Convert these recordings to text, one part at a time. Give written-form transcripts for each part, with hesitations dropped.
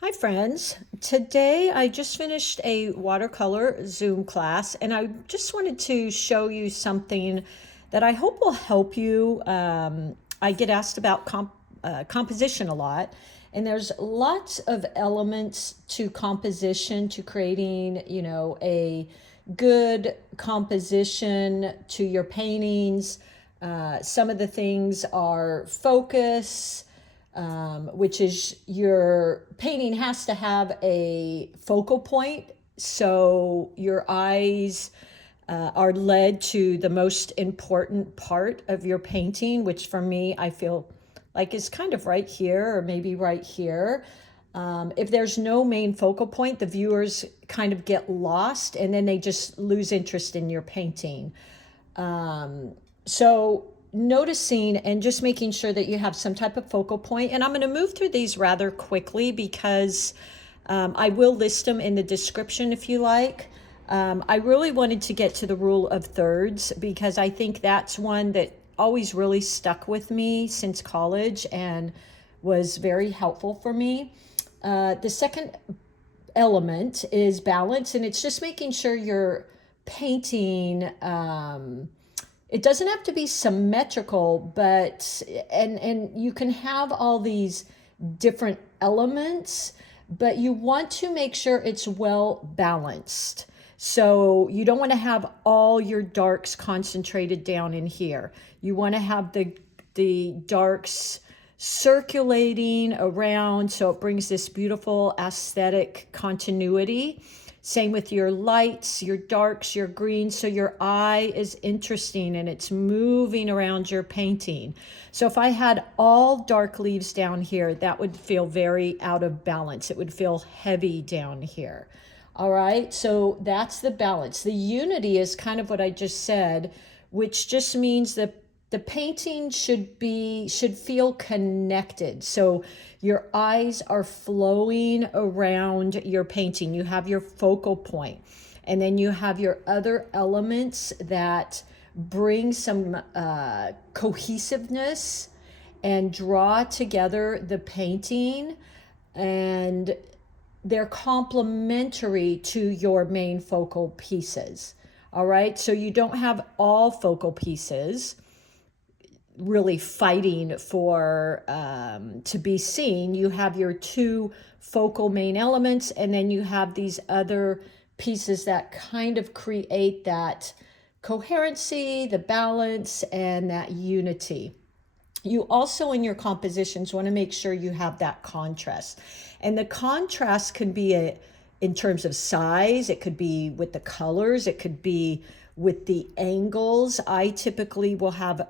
Hi friends. Today I just finished a watercolor Zoom class and I just wanted to show you something that I hope will help you. I get asked about composition a lot, and there's lots of elements to composition, to creating, a good composition to your paintings. Some of the things are focus, which is your painting has to have a focal point. So your eyes are led to the most important part of your painting, which for me, I feel like is kind of right here or maybe right here. If there's no main focal point, the viewers kind of get lost and then they just lose interest in your painting. So noticing and just making sure that you have some type of focal point. And I'm going to move through these rather quickly because I will list them in the description if you like. I really wanted to get to the rule of thirds because I think that's one that always really stuck with me since college and was very helpful for me. The second element is balance, and it's just making sure you're painting. It doesn't have to be symmetrical, but and you can have all these different elements, but you want to make sure it's well balanced. So you don't want to have all your darks concentrated down in here. You want to have the darks circulating around so it brings this beautiful aesthetic continuity. Same with your lights, your darks, your greens. So your eye is interesting and it's moving around your painting. So if I had all dark leaves down here, that would feel very out of balance. It would feel heavy down here. All right, so that's the balance. The unity is kind of what I just said, which just means that the painting should feel connected. So your eyes are flowing around your painting. You have your focal point, and then you have your other elements that bring some cohesiveness and draw together the painting, and they're complementary to your main focal pieces. All right, so you don't have all focal pieces really fighting for to be seen. You have your two focal main elements, and then you have these other pieces that kind of create that coherency, the balance, and that unity. You also, in your compositions, want to make sure you have that contrast. And the contrast can be in terms of size, it could be with the colors, it could be with the angles. I typically will have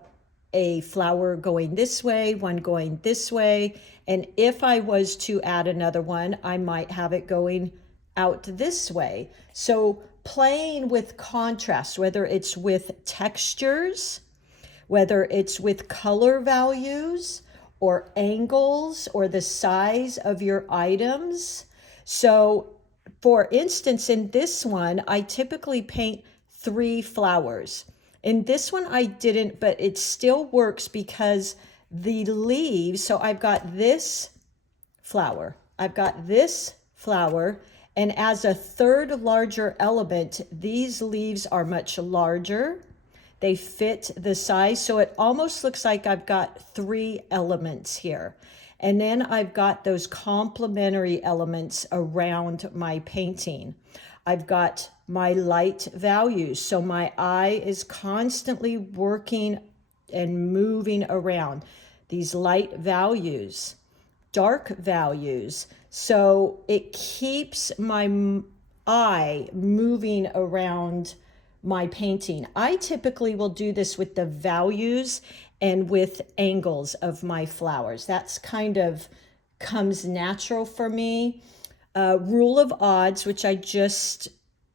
a flower going this way, one going this way. And if I was to add another one, I might have it going out this way. So playing with contrast, whether it's with textures, whether it's with color values or angles or the size of your items. So for instance, in this one, I typically paint 3 flowers. In this one, I didn't, but it still works because the leaves, so I've got this flower, I've got this flower, and as a third larger element, these leaves are much larger. They fit the size, so it almost looks like I've got 3 elements here. And then I've got those complementary elements around my painting. I've got my light values. So my eye is constantly working and moving around these light values, dark values. So it keeps my eye moving around my painting. I typically will do this with the values and with angles of my flowers. That's kind of comes natural for me. Rule of odds, which I just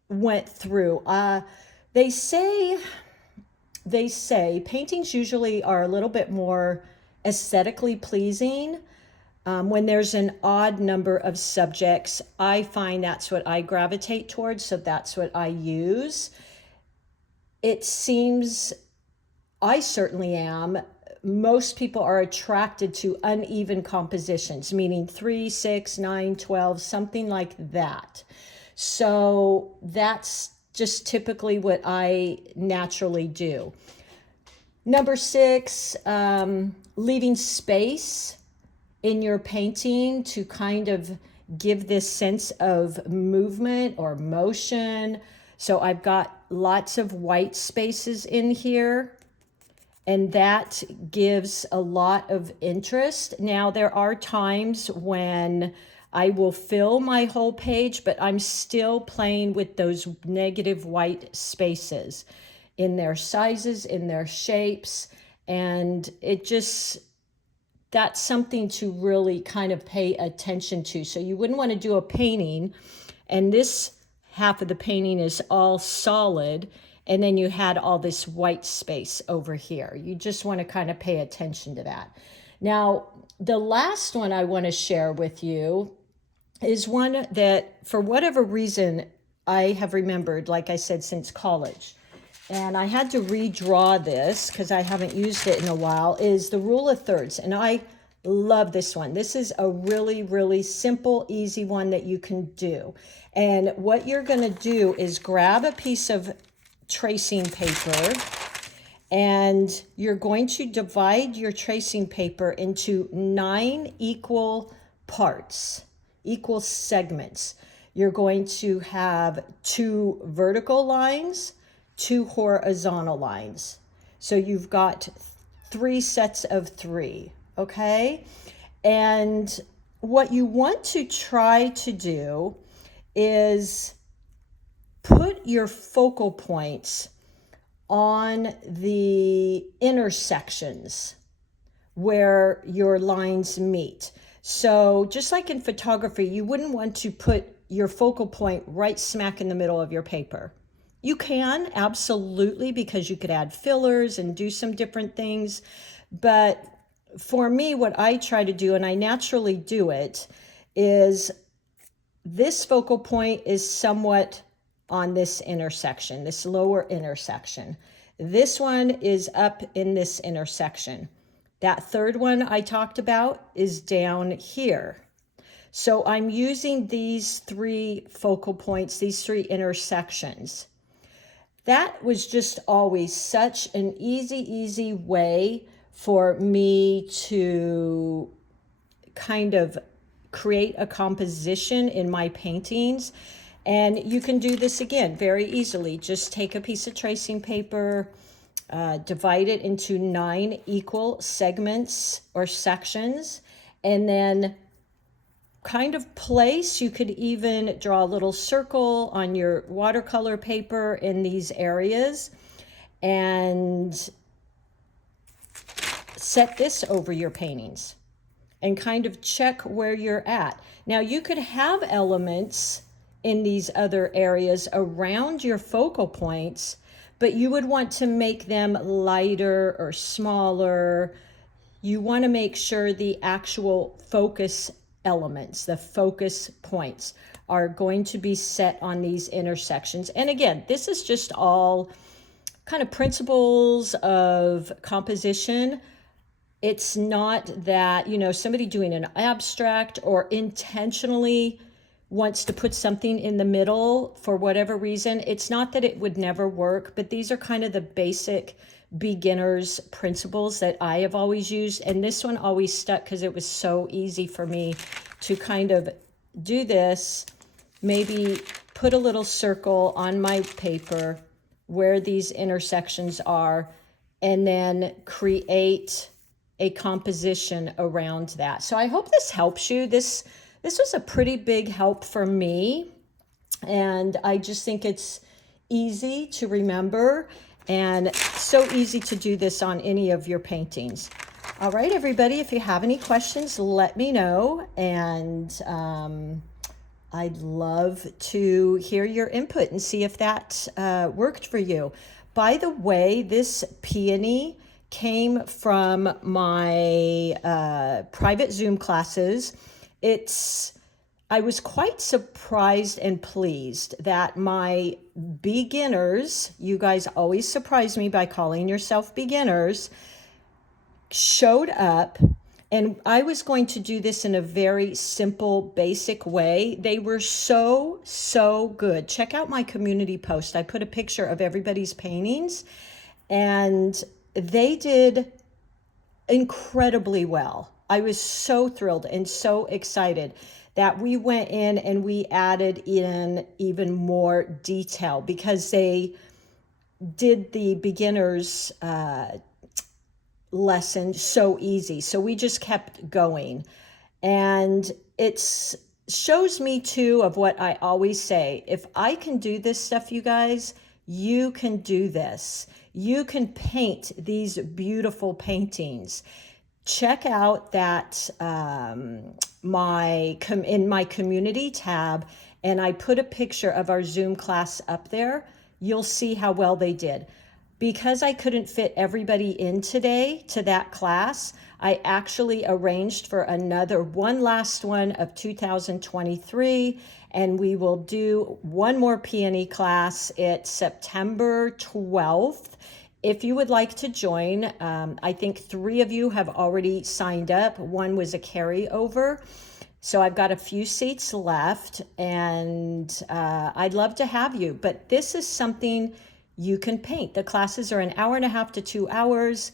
went through. They say paintings usually are a little bit more aesthetically pleasing when there's an odd number of subjects. I find that's what I gravitate towards, so that's what I use. It seems, I certainly am, most people are attracted to uneven compositions, meaning 3, 6, 9, 12, something like that. So that's just typically what I naturally do. Number 6, leaving space in your painting to kind of give this sense of movement or motion. So I've got lots of white spaces in here, and that gives a lot of interest. Now, there are times when I will fill my whole page, but I'm still playing with those negative white spaces in their sizes, in their shapes, and that's something to really kind of pay attention to. So you wouldn't want to do a painting and this half of the painting is all solid, and then you had all this white space over here. You just want to kind of pay attention to that. Now, the last one I want to share with you is one that, for whatever reason, I have remembered, like I said, since college. And I had to redraw this because I haven't used it in a while, is the rule of thirds. And I love this one. This is a really, really simple, easy one that you can do. And what you're going to do is grab a piece of tracing paper, and you're going to divide your tracing paper into 9 equal parts, equal segments. You're going to have 2 vertical lines, 2 horizontal lines. So you've got 3 sets of 3, okay? And what you want to try to do is put your focal points on the intersections where your lines meet. So just like in photography, you wouldn't want to put your focal point right smack in the middle of your paper. You can, absolutely, because you could add fillers and do some different things. But for me, what I try to do, and I naturally do it, is this focal point is somewhat on this intersection, this lower intersection. This one is up in this intersection. That third one I talked about is down here. So I'm using these 3 focal points, these 3 intersections. That was just always such an easy way for me to kind of create a composition in my paintings. And you can do this again very easily. Just take a piece of tracing paper, divide it into 9 equal segments or sections, and then kind of place. You could even draw a little circle on your watercolor paper in these areas and set this over your paintings and kind of check where you're at. Now, you could have elements in these other areas around your focal points, but you would want to make them lighter or smaller. You want to make sure the actual focus elements, the focus points, are going to be set on these intersections. And again, this is just all kind of principles of composition. It's not that, somebody doing an abstract or intentionally wants to put something in the middle for whatever reason. It's not that it would never work, but these are kind of the basic beginner's principles that I have always used. And this one always stuck because it was so easy for me to kind of do this, maybe put a little circle on my paper where these intersections are, and then create a composition around that. So I hope this helps you. This was a pretty big help for me, and I just think it's easy to remember and so easy to do this on any of your paintings. All right, everybody, if you have any questions, let me know, and I'd love to hear your input and see if that worked for you. By the way, this peony came from my private Zoom classes. I was quite surprised and pleased that my beginners, you guys always surprise me by calling yourself beginners, showed up, and I was going to do this in a very simple, basic way. They were so, so good. Check out my community post. I put a picture of everybody's paintings, and they did incredibly well. I was so thrilled and so excited that we went in and we added in even more detail because they did the beginner's lesson so easy. So we just kept going. And it shows me too of what I always say. If I can do this stuff, you guys, you can do this. You can paint these beautiful paintings. Check out that in my community tab, and I put a picture of our Zoom class up there. You'll see how well they did. Because I couldn't fit everybody in today to that class, I actually arranged for one last one of 2023, and we will do one more peony class. It's September 12th. If you would like to join, I think 3 of you have already signed up. One was a carryover. So I've got a few seats left, and I'd love to have you. But this is something you can paint. The classes are an hour and a half to 2 hours.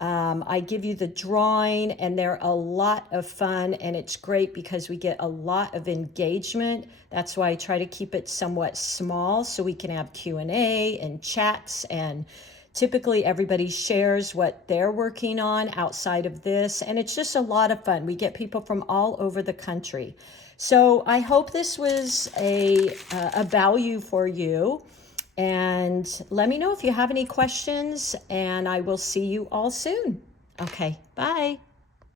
I give you the drawing, and they're a lot of fun, and it's great because we get a lot of engagement. That's why I try to keep it somewhat small so we can have Q&A and chats, and typically everybody shares what they're working on outside of this, and it's just a lot of fun. We get people from all over the country. So I hope this was a value for you. And let me know if you have any questions, and I will see you all soon. Okay, bye.